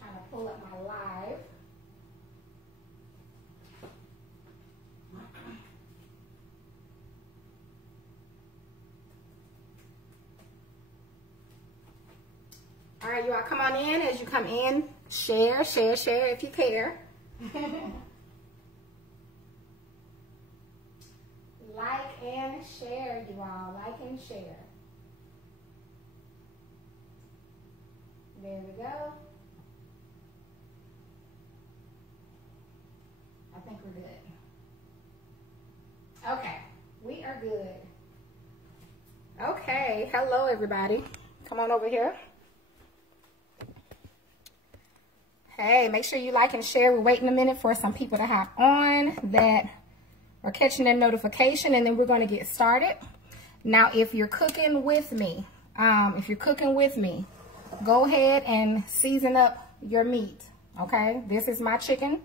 trying to pull up my live. All right, you all come on in. As you come in, share if you care. Like and share, you all. Like and share. There we go. I think we're good. Okay, we are good. Okay, hello everybody. Come on over here. Hey, make sure you like and share. We're waiting a minute for some people to hop on that are catching their notification, and then we're going to get started. Now, if you're cooking with me, go ahead and season up your meat, okay? This is my chicken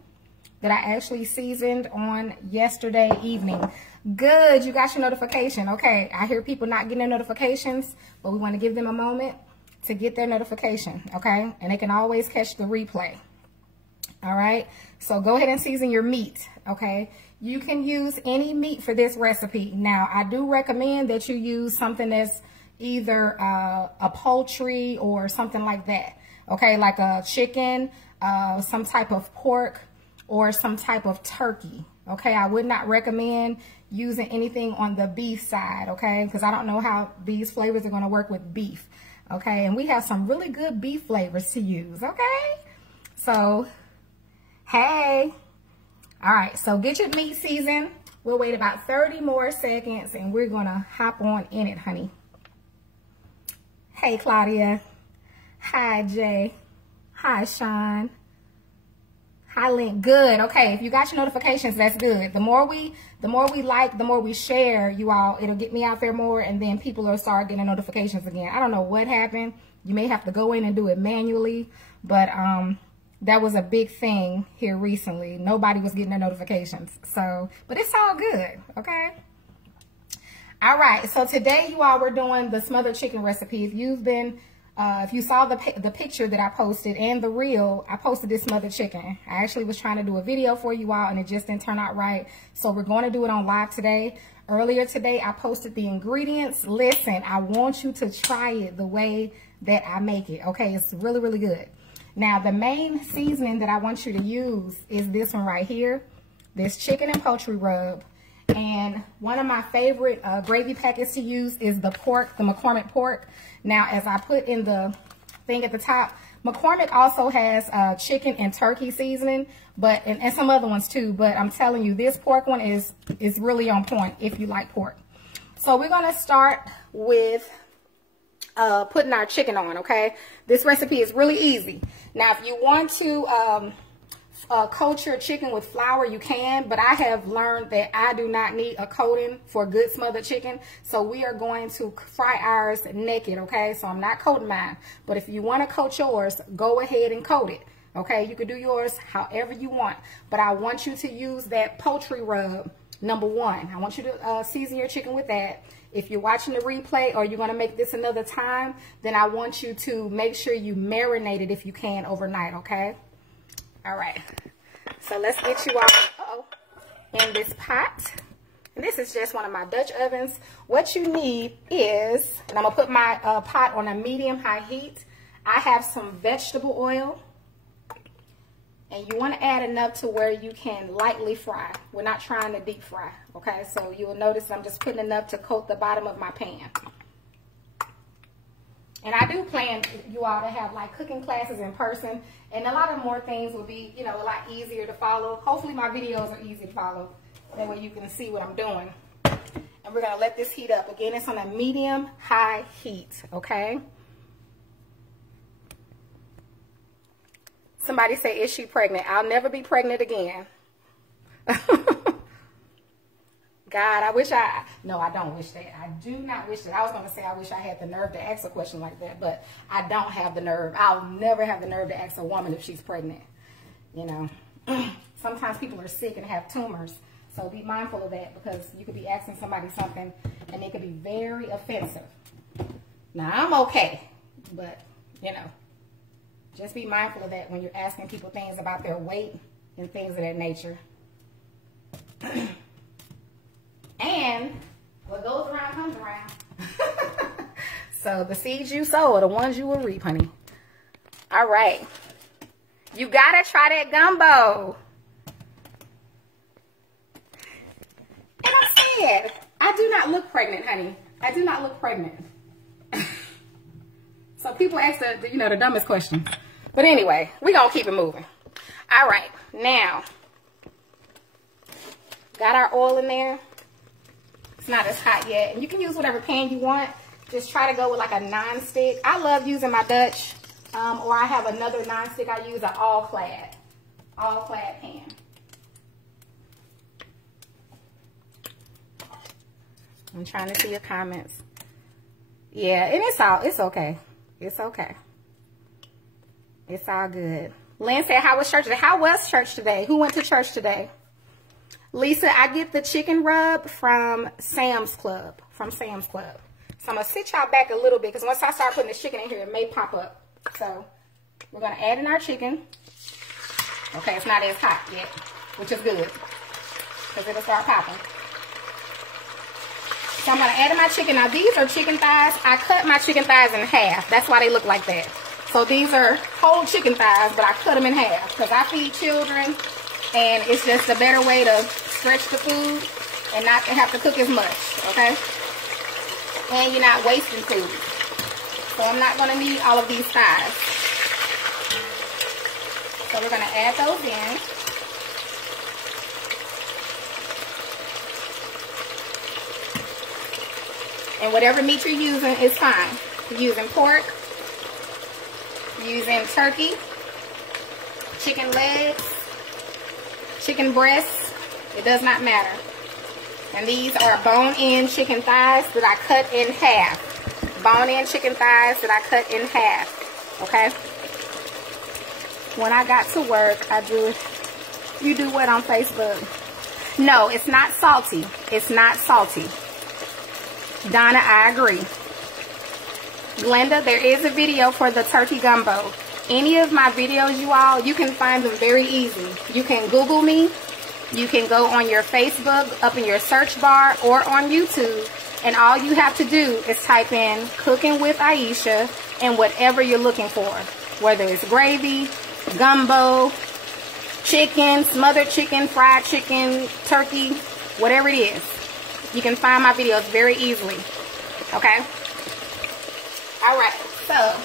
that I actually seasoned on yesterday evening. Good, you got your notification. Okay, I hear people not getting their notifications, but we want to give them a moment to get their notification, okay? And they can always catch the replay. All right, so go ahead and season your meat, okay? You can use any meat for this recipe. Now, I do recommend that you use something that's either a poultry or something like that, okay? Like a chicken, some type of pork, or some type of turkey, okay? I would not recommend using anything on the beef side, okay? Because I don't know how these flavors are going to work with beef, okay? And we have some really good beef flavors to use, okay? So, hey. All right, so get your meat seasoned. We'll wait about 30 more seconds, and we're going to hop on in it, honey. Hey, Claudia. Hi, Jay. Hi, Sean. Hi, Link. Good. Okay, if you got your notifications, that's good. The more we like, the more we share, you all, it'll get me out there more, and then people will start getting notifications again. I don't know what happened. You may have to go in and do it manually, but that was a big thing here recently. Nobody was getting their notifications. So, but it's all good, okay? All right, so today, you all, we're doing the smothered chicken recipe. If you've been, if you saw the picture that I posted and the reel, I posted this smothered chicken. I actually was trying to do a video for you all, and it just didn't turn out right. So we're going to do it on live today. Earlier today, I posted the ingredients. Listen, I want you to try it the way that I make it, okay? It's really, really good. Now, the main seasoning that I want you to use is this one right here, this chicken and poultry rub. And one of my favorite gravy packets to use is the pork, the McCormick pork. Now, as I put in the thing at the top, McCormick also has chicken and turkey seasoning, but and some other ones too. But I'm telling you, this pork one is really on point if you like pork. So we're going to start with putting our chicken on, okay? This recipe is really easy. Now, if you want to coat your chicken with flour, you can, but I have learned that I do not need a coating for good smothered chicken, so we are going to fry ours naked, okay? So I'm not coating mine, but if you want to coat yours, go ahead and coat it, okay? You can do yours however you want, but I want you to use that poultry rub, number one. I want you to season your chicken with that. If you're watching the replay or you're going to make this another time, then I want you to make sure you marinate it if you can overnight, okay? All right. So let's get you all in this pot. And this is just one of my Dutch ovens. What you need is, and I'm going to put my pot on a medium-high heat. I have some vegetable oil. And you want to add enough to where you can lightly fry. We're not trying to deep fry, okay? So you will notice I'm just putting enough to coat the bottom of my pan. And I do plan you all to have like cooking classes in person, and a lot of more things will be, you know, a lot easier to follow. Hopefully my videos are easy to follow. That way you can see what I'm doing. And we're going to let this heat up. Again, it's on a medium-high heat, okay? Somebody say, is she pregnant? I'll never be pregnant again. God, I wish no, I don't wish that. I do not wish that. I was going to say I wish I had the nerve to ask a question like that, but I don't have the nerve. I'll never have the nerve to ask a woman if she's pregnant. You know, sometimes people are sick and have tumors, so be mindful of that, because you could be asking somebody something and it could be very offensive. Now, I'm okay, but, you know. Just be mindful of that when you're asking people things about their weight and things of that nature. And what goes around comes around. So the seeds you sow are the ones you will reap, honey. All right. You gotta try that gumbo. And I said, I do not look pregnant, honey. I do not look pregnant. So people ask the, you know, the dumbest questions. But anyway, we're gonna keep it moving. All right, now, got our oil in there. It's not as hot yet. And you can use whatever pan you want. Just try to go with like a non-stick. I love using my Dutch, or I have another non-stick. I use an all-clad pan. I'm trying to see your comments. Yeah, and it's okay. It's okay. It's all good. Lynn said, how was church today? How was church today? Who went to church today? Lisa, I get the chicken rub from Sam's Club. So I'm going to sit y'all back a little bit because once I start putting the chicken in here, it may pop up. So we're going to add in our chicken. Okay, it's not as hot yet, which is good because it'll start popping. So I'm going to add in my chicken. Now, these are chicken thighs. I cut my chicken thighs in half. That's why they look like that. So these are whole chicken thighs, but I cut them in half because I feed children, and it's just a better way to stretch the food and not to have to cook as much, okay? And you're not wasting food. So I'm not going to need all of these thighs. So we're going to add those in. And whatever meat you're using is fine. You're using pork, you're using turkey, chicken legs, chicken breasts, it does not matter. And these are bone-in chicken thighs that I cut in half. Bone-in chicken thighs that I cut in half, okay? When I got to work, you do what on Facebook? No, it's not salty. It's not salty. Donna, I agree. Glenda, there is a video for the turkey gumbo. Any of my videos, you all, you can find them very easy. You can Google me. You can go on your Facebook, up in your search bar, or on YouTube. And all you have to do is type in Cooking with Aisha and whatever you're looking for. Whether it's gravy, gumbo, chicken, smothered chicken, fried chicken, turkey, whatever it is. You can find my videos very easily, okay? All right, so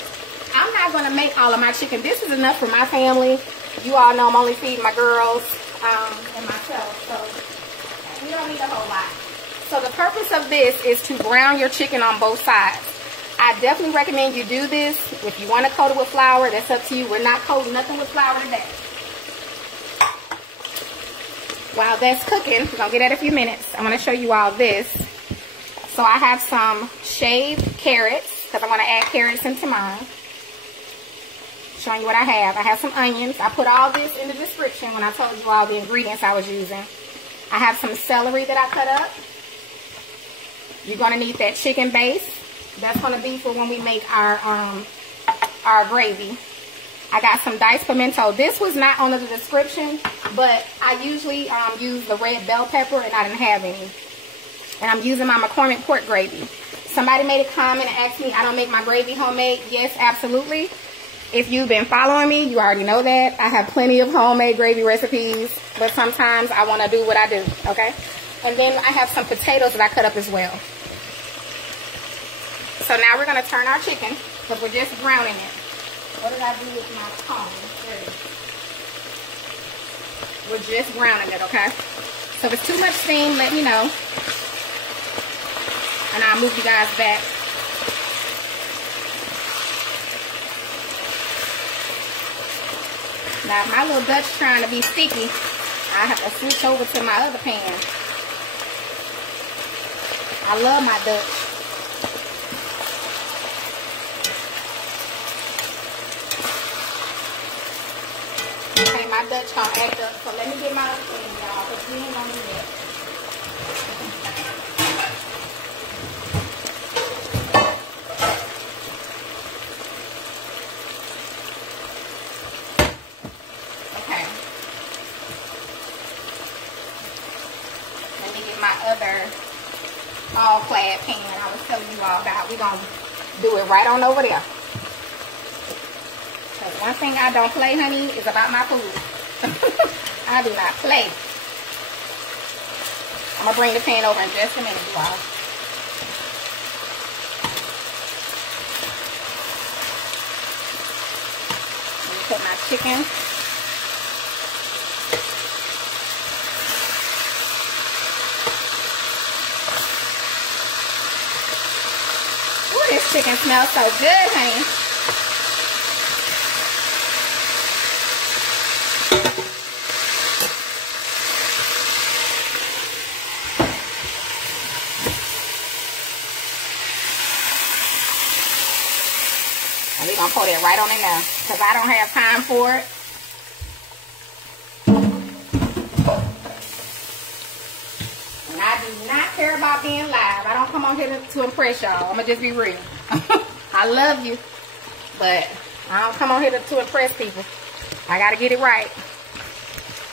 I'm not going to make all of my chicken. This is enough for my family. You all know I'm only feeding my girls and myself, so we don't need a whole lot. So the purpose of this is to brown your chicken on both sides. I definitely recommend you do this. If you want to coat it with flour, that's up to you. We're not coating nothing with flour today. While that's cooking, we're going to get that in a few minutes. I'm going to show you all this. So I have some shaved carrots, because I'm going to add carrots into mine. Showing you what I have. I have some onions. I put all this in the description when I told you all the ingredients I was using. I have some celery that I cut up. You're going to need that chicken base. That's going to be for when we make our gravy. I got some diced pimento. This was not on the description, but I usually use the red bell pepper, and I didn't have any. And I'm using my McCormick pork gravy. Somebody made a comment and asked me, I don't make my gravy homemade. Yes, absolutely. If you've been following me, you already know that. I have plenty of homemade gravy recipes, but sometimes I want to do what I do, okay? And then I have some potatoes that I cut up as well. So now we're going to turn our chicken, because we're just browning it. What did I do with my comb? We're just browning it, okay? So if it's too much steam, let me know. And I'll move you guys back. Now, if my little Dutch trying to be sticky, I have to switch over to my other pan. I love my Dutch. Okay, my Dutch gonna act up, so let me get my other pan, y'all, because we ain't gonna do that. all clad pan I was telling you all about. We're going to do it right on over there. Because one thing I don't play, honey, is about my food. I do not play. I'm going to bring the pan over in just a minute, you all. Let me put my chicken. Ooh, this chicken smells so good, honey. We're going to pour that right on in there because I don't have time for it. And I do not care about being live. I don't come on here to impress y'all. I'm going to just be real. I love you, but I don't come on here to impress people. I got to get it right.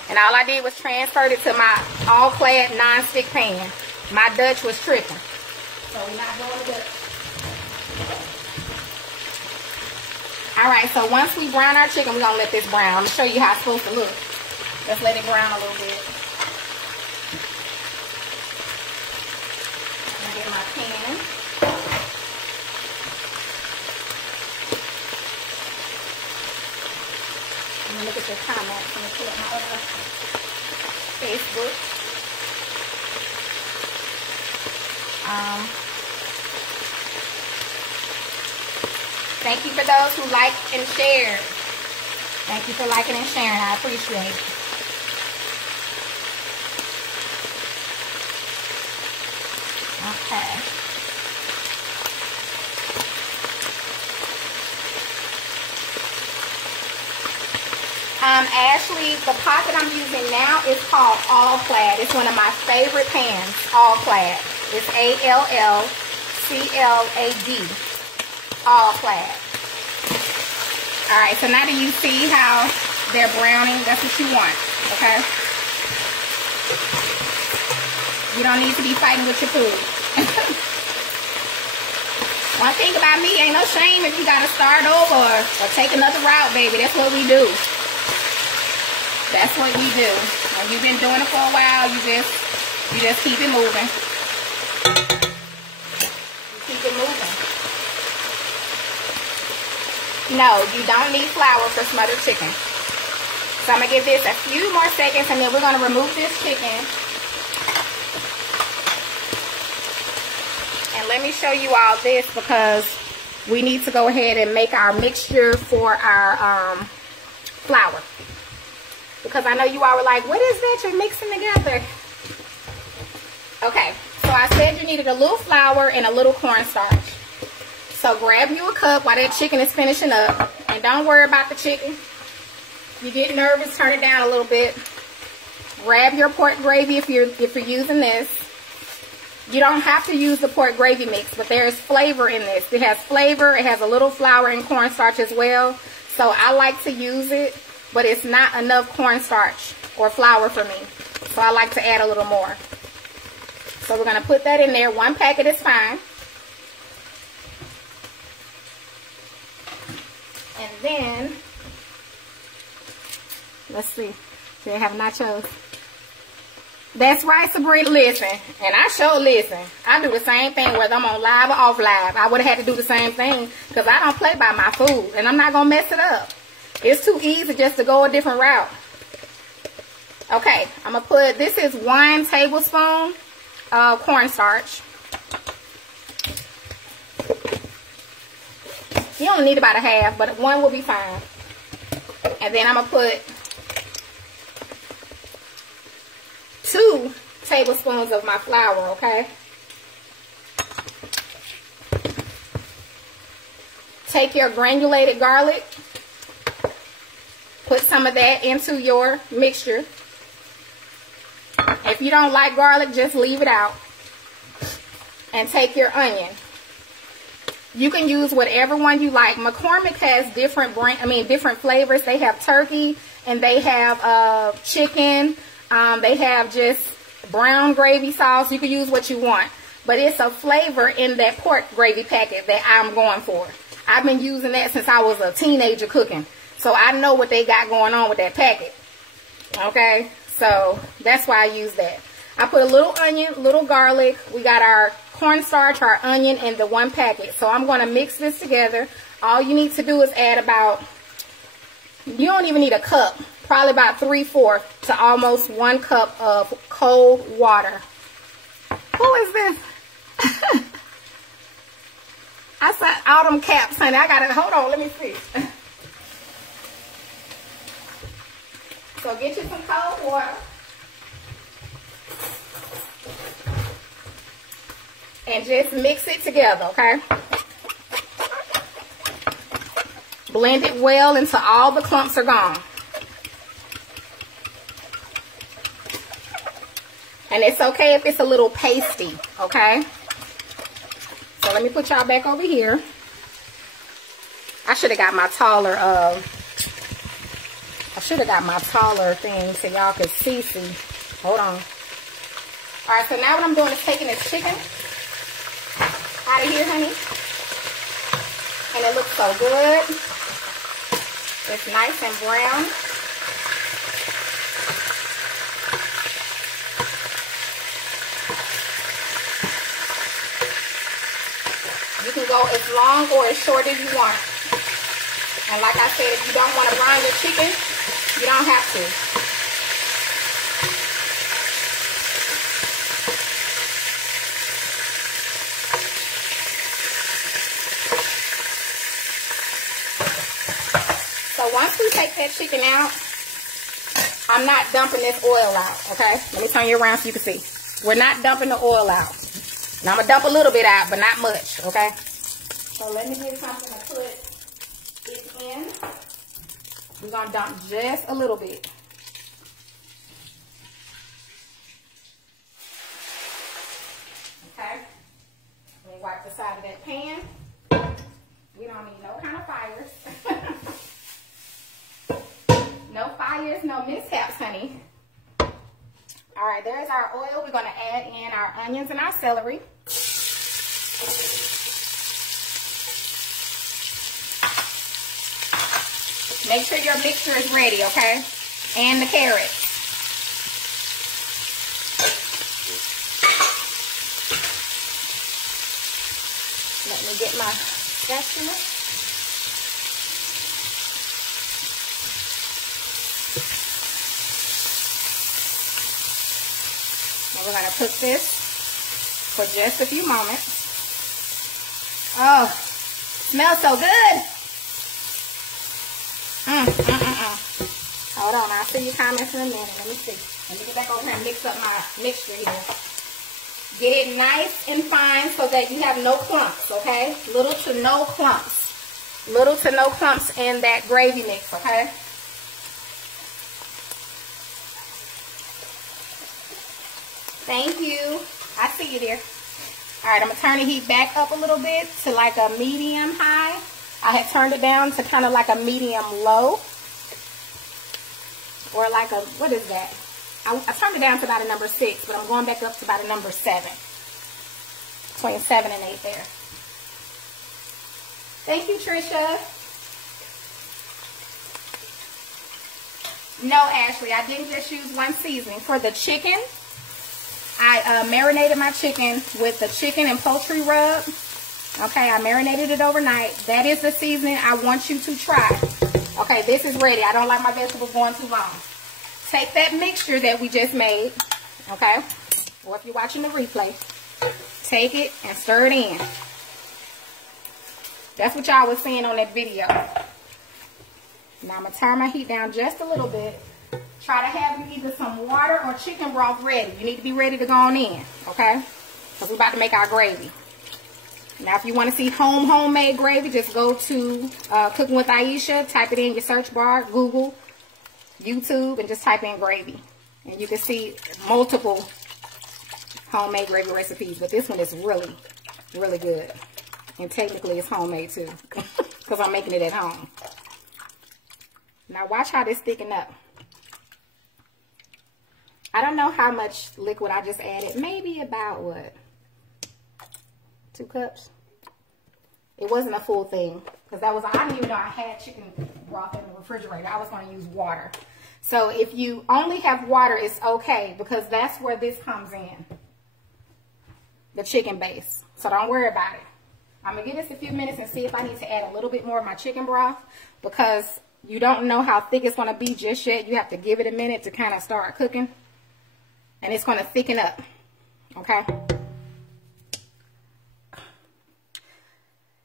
And all I did was transfer it to my all-clad non-stick pan. My Dutch was tripping. So we're not doing the Dutch. Alright, so once we brown our chicken, we're going to let this brown. I'm going to show you how it's supposed to look. Let's let it brown a little bit. I'm going to get my pan. I'm going to look at your comments. I'm going to pull up my other Facebook. Thank you for those who like and share. Thank you for liking and sharing. I appreciate it. Okay. Ashley, the pot that I'm using now is called All Clad. It's one of my favorite pans, All Clad. It's ALLCLAD. All Clad. Alright, so now do you see how they're browning? That's what you want, okay? You don't need to be fighting with your food. One thing about me, ain't no shame if you gotta start over or take another route, baby. That's what we do. That's what we do. When you've been doing it for a while, you just keep it moving. You keep it moving. No, you don't need flour for smothered chicken. So I'm going to give this a few more seconds and then we're going to remove this chicken. And let me show you all this because we need to go ahead and make our mixture for our flour. Because I know you all were like, what is that you're mixing together? Okay, so I said you needed a little flour and a little cornstarch. So grab you a cup while that chicken is finishing up. And don't worry about the chicken. If you get nervous, turn it down a little bit. Grab your pork gravy if you're using this. You don't have to use the pork gravy mix, but there is flavor in this. It has flavor. It has a little flour and cornstarch as well. So I like to use it, but it's not enough cornstarch or flour for me. So I like to add a little more. So we're going to put that in there. 1 packet is fine. And then, let's see. Do they have nachos? That's right, Sabrina. Listen, and I sure listen. I do the same thing whether I'm on live or off live. I would have had to do the same thing because I don't play by my food. And I'm not going to mess it up. It's too easy just to go a different route. Okay, I'm going to put, this is 1 tablespoon of cornstarch. You only need about a half, but 1 will be fine. And then I'm going to put 2 tablespoons of my flour, okay? Take your granulated garlic. Put some of that into your mixture. If you don't like garlic, just leave it out. And take your onion. You can use whatever one you like. McCormick has different flavors. They have turkey and they have chicken. They have just brown gravy sauce. You can use what you want. but it's a flavor in that pork gravy packet that I'm going for. I've been using that since I was a teenager cooking. So I know what they got going on with that packet. Okay, so that's why I use that. I put a little onion, little garlic. We got our cornstarch, our onion, and the one packet. So I'm going to mix this together. All you need to do is add about, you don't even need a cup, probably about 3/4 to almost 1 cup of cold water. Who is this? I saw all them caps, honey. I got it. Hold on, let me see. So get you some cold water. And just mix it together, okay? Blend it well until all the clumps are gone. And it's okay if it's a little pasty, okay? So let me put y'all back over here. I should have got my taller, thing so y'all could see. Hold on. All right, so now what I'm doing is taking this chicken out of here, honey. And it looks so good. It's nice and brown. You can go as long or as short as you want. And like I said, if you don't want to brine your chicken, you don't have to. So once we take that chicken out, I'm not dumping this oil out, okay? Let me turn you around so you can see. We're not dumping the oil out. Now I'm going to dump a little bit out, but not much, okay? So let me get something to put it in. We're going to dump just a little bit. Okay? Let me wipe the side of that pan. We don't need no kind of fires. No fires, no mishaps, honey. All right, there's our oil. We're going to add in our onions and our celery. Make sure your mixture is ready, okay? And the carrots. Let me get my spatula. Now we're going to cook this for just a few moments. Oh, smells so good. Hold on, I'll see your comments in a minute. Let me see. Let me get back over here and mix up my mixture here. Get it nice and fine so that you have no clumps, okay? Little to no clumps. Little to no clumps in that gravy mix, okay? Thank you. I see you there. All right, I'm going to turn the heat back up a little bit to like a medium high. I had turned it down to kind of like a medium low. Or like a, what is that? I turned it down to about a number 6, but I'm going back up to about a number 7. Between 7 and 8 there. Thank you, Trisha. No, Ashley, I didn't just use one seasoning. For the chicken, I marinated my chicken with the chicken and poultry rub. Okay, I marinated it overnight. That is the seasoning I want you to try. Okay, this is ready. I don't like my vegetables going too long. Take that mixture that we just made, okay? Or if you're watching the replay, take it and stir it in. That's what y'all was seeing on that video. Now I'm going to turn my heat down just a little bit. Try to have either some water or chicken broth ready. You need to be ready to go on in, okay? Because we're about to make our gravy. Now, if you want to see homemade gravy, just go to Cooking with Aisha. Type it in your search bar, Google, YouTube, and just type in gravy. And you can see multiple homemade gravy recipes. But this one is really, really good. And technically, it's homemade, too. Because I'm making it at home. Now, watch how this thicken up. I don't know how much liquid I just added. Maybe about, what? 2 cups. It wasn't a full thing because I didn't even know I had chicken broth in the refrigerator. I was going to use water. So if you only have water, it's okay because that's where this comes in. The chicken base. So don't worry about it. I'm going to give this a few minutes and see if I need to add a little bit more of my chicken broth because you don't know how thick it's going to be just yet. You have to give it a minute to kind of start cooking. And it's going to thicken up. Okay?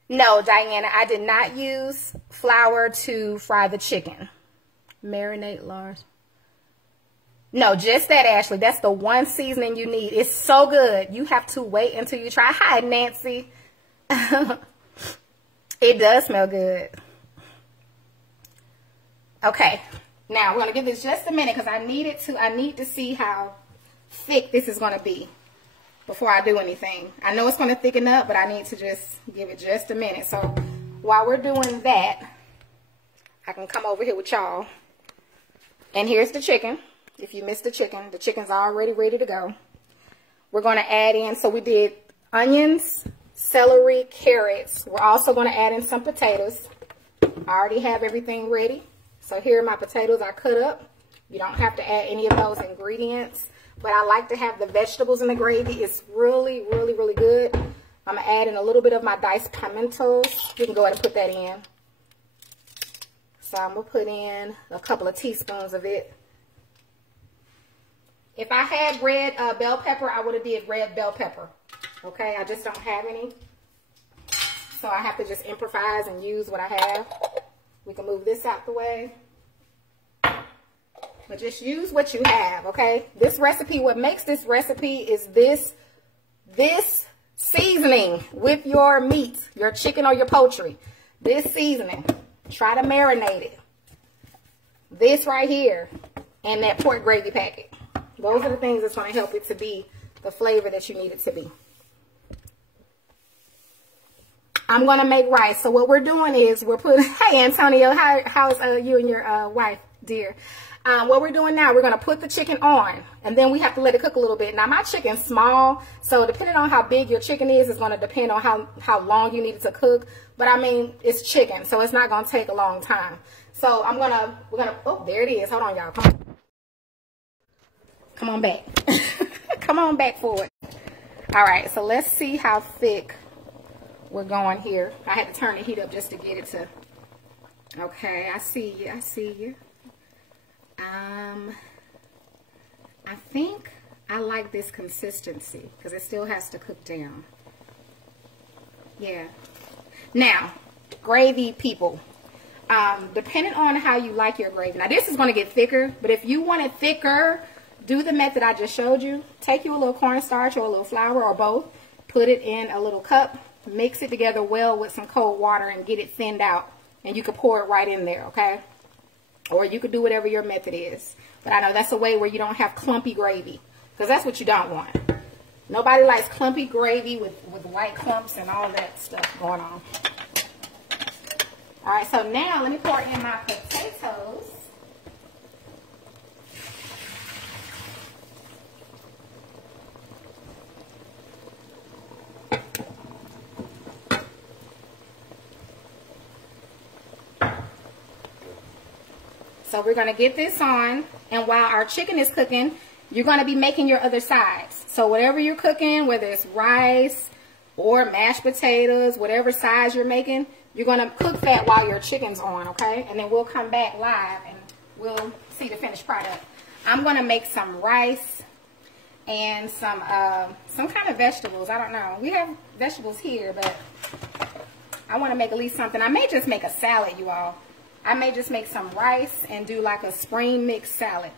No, Diana, I did not use flour to fry the chicken. Marinate, Lars. No, just that, Ashley. That's the one seasoning you need. It's so good. You have to wait until you try. Hi, Nancy. It does smell good. Okay. Now, we're going to give this just a minute because I need to see how thick this is going to be before I do anything. I know it's going to thicken up, but I need to just give it just a minute. So, while we're doing that, I can come over here with y'all. And here's the chicken. If you missed the chicken's already ready to go. We're going to add in, so we did onions, celery, carrots. We're also going to add in some potatoes. I already have everything ready. So here are my potatoes I cut up. You don't have to add any of those ingredients. But I like to have the vegetables in the gravy. It's really, really, really good. I'm going to add in a little bit of my diced pimentos. You can go ahead and put that in. So I'm going to put in a couple of teaspoons of it. If I had red bell pepper, I would have did red bell pepper. Okay, I just don't have any. So I have to just improvise and use what I have. We can move this out the way. But just use what you have, okay? This recipe, what makes this recipe is this seasoning with your meat, your chicken or your poultry. This seasoning. Try to marinate it. This right here and that pork gravy packet. Those are the things that's going to help it to be the flavor that you need it to be. I'm going to make rice. So what we're doing is we're putting, hey Antonio, how's you and your wife, dear? What we're doing now, we're going to put the chicken on and then we have to let it cook a little bit. Now my chicken's small, so depending on how big your chicken is going to depend on how long you need it to cook. But I mean, it's chicken, so it's not going to take a long time. So we're going to, oh, there it is. Hold on, y'all. Come on back. Come on back forward. All right, so let's see how thick we're going here. I had to turn the heat up just to get it to, okay, I see you. I see you. I think I like this consistency because it still has to cook down. Yeah. Now, gravy people. Depending on how you like your gravy. Now, this is going to get thicker, but if you want it thicker, do the method I just showed you. Take you a little cornstarch or a little flour or both. Put it in a little cup. Mix it together well with some cold water and get it thinned out. And you can pour it right in there, okay? Or you could do whatever your method is. But I know that's a way where you don't have clumpy gravy. Because that's what you don't want. Nobody likes clumpy gravy with white clumps and all that stuff going on. Alright, so now let me pour in my potatoes. So we're going to get this on, and while our chicken is cooking, you're going to be making your other sides. So whatever you're cooking, whether it's rice or mashed potatoes, whatever size you're making, you're going to cook that while your chicken's on, okay? And then we'll come back live and we'll see the finished product. I'm going to make some rice and some kind of vegetables. I don't know. We have vegetables here, but I want to make at least something. I may just make a salad, you all. I may just make some rice and do like a spring mix salad.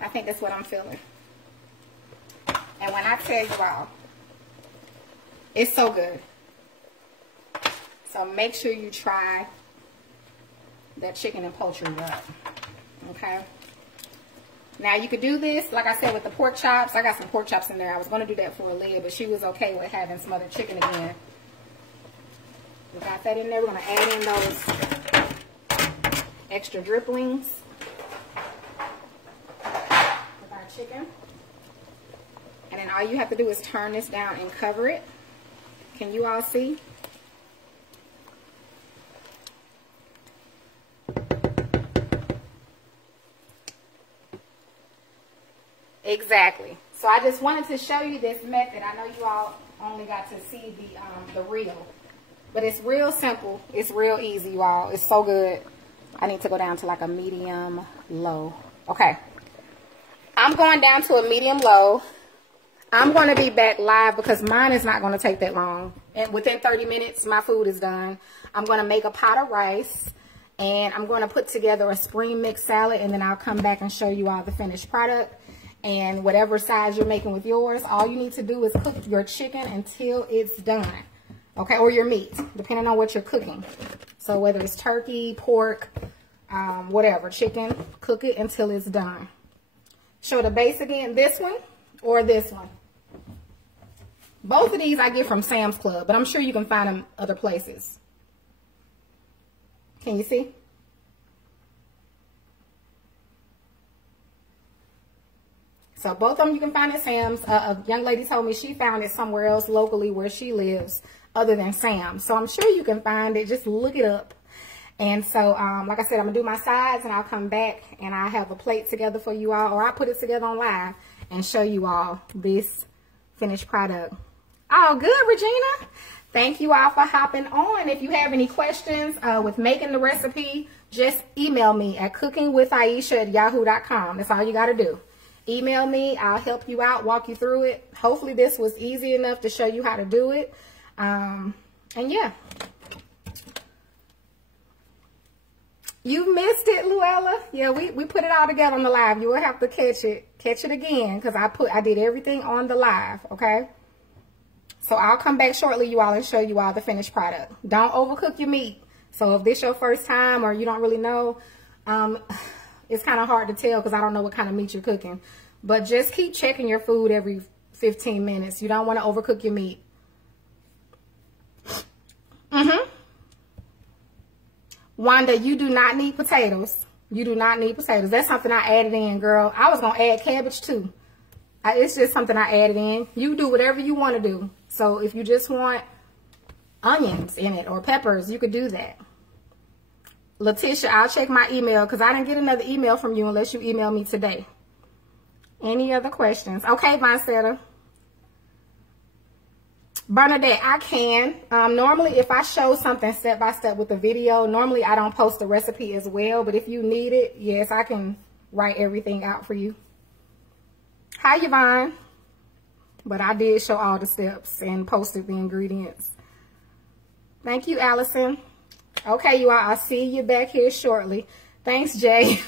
I think that's what I'm feeling. And when I tell you all, it's so good. So make sure you try that chicken and poultry wrap. Okay? Now you could do this, like I said, with the pork chops. I got some pork chops in there. I was going to do that for Aaliyah, but she was okay with having smothered chicken again. We got that in there. We're going to add in those extra dripplings with our chicken. And then all you have to do is turn this down and cover it. Can you all see? Exactly. So I just wanted to show you this method. I know you all only got to see the reel, but it's real simple. It's real easy, you all. It's so good. I need to go down to like a medium low. Okay. I'm going down to a medium low. I'm going to be back live because mine is not going to take that long. And within 30 minutes, my food is done. I'm going to make a pot of rice. And I'm going to put together a spring mix salad. And then I'll come back and show you all the finished product. And whatever size you're making with yours, all you need to do is cook your chicken until it's done. Okay, or your meat, depending on what you're cooking. So whether it's turkey, pork, whatever, chicken, cook it until it's done. Show the base again, this one or this one. Both of these I get from Sam's Club, but I'm sure you can find them other places. Can you see? So both of them you can find at Sam's. A young lady told me she found it somewhere else locally where she lives other than Sam's. So I'm sure you can find it. Just look it up. And so, like I said, I'm going to do my sides and I'll come back and I'll have a plate together for you all. Or I'll put it together on live and show you all this finished product. Oh, good, Regina. Thank you all for hopping on. If you have any questions with making the recipe, just email me at cookingwithaisha@yahoo.com. That's all you got to do. Email me. I'll help you out, walk you through it. Hopefully this was easy enough to show you how to do it. And yeah. You missed it, Luella. Yeah, we put it all together on the live. You will have to catch it again because I did everything on the live, okay? So I'll come back shortly, you all, and show you all the finished product. Don't overcook your meat. So if this your first time or you don't really know, it's kind of hard to tell because I don't know what kind of meat you're cooking. But just keep checking your food every 15 minutes. You don't want to overcook your meat. Wanda, you do not need potatoes. You do not need potatoes. That's something I added in, girl. I was going to add cabbage too. It's just something I added in. You do whatever you want to do. So if you just want onions in it or peppers, you could do that. Letitia, I'll check my email because I didn't get another email from you unless you email me today. Any other questions? Okay, Vincetta. Bernadette, I can. Normally, if I show something step by step with the video, normally I don't post the recipe as well. But if you need it, yes, I can write everything out for you. Hi, Yvonne. But I did show all the steps and posted the ingredients. Thank you, Allison. Okay, you all. I'll see you back here shortly. Thanks, Jay.